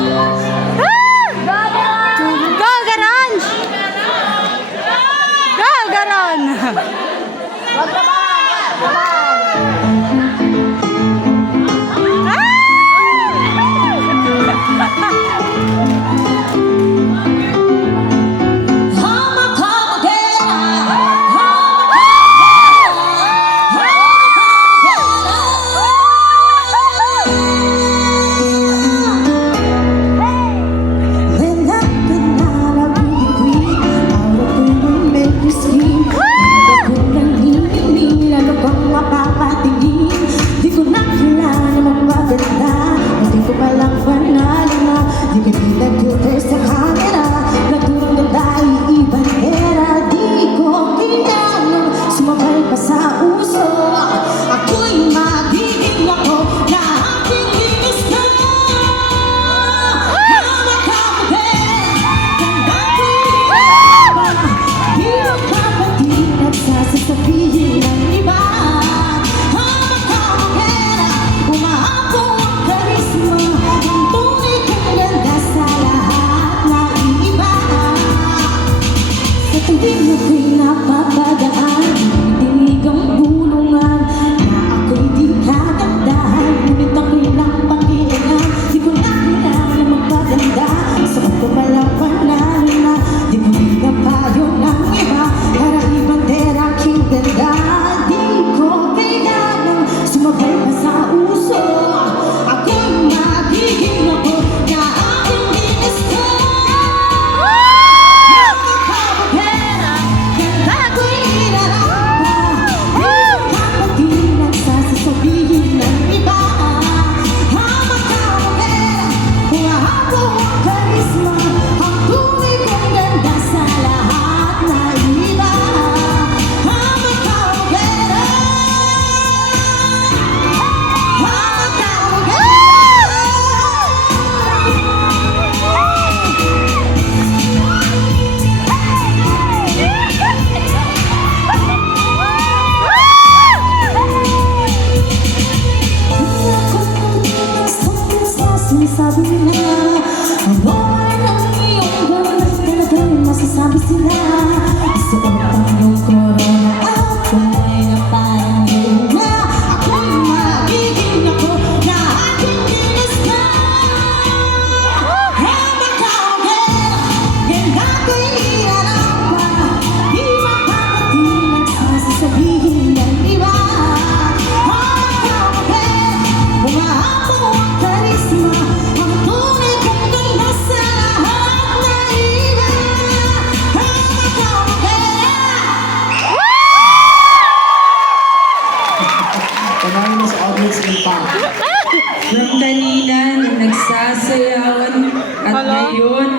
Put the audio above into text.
Go, Garon! Go, Garon! Hindi mo ko'y napapadaan, dinig ang bulungan na ako'y di kagandahan, ngunit ako'y napakialam. Di ko na kailangan magpaganda sa pagpapalang panalo na di ko pinapayo ng iba para ibandera aking ganda. Di ko kailangan sumabay pa sa uso, ako'y magiging ako na aking ginusto. Sabi nila, ano ang iyong gawin, talagang masasabi sila. Isuot ang iyong corona at kulay na parang yun na ako'y magiging ako na aking ginusto. Habang kaugera, ganda ko'y iarap pa, di mapapatilang sa sasabihin ng iba. Habang kaugera, bumahapo ang karisma, Panahin mo sa audience impact. From kanina na nagsasayawan at ngayon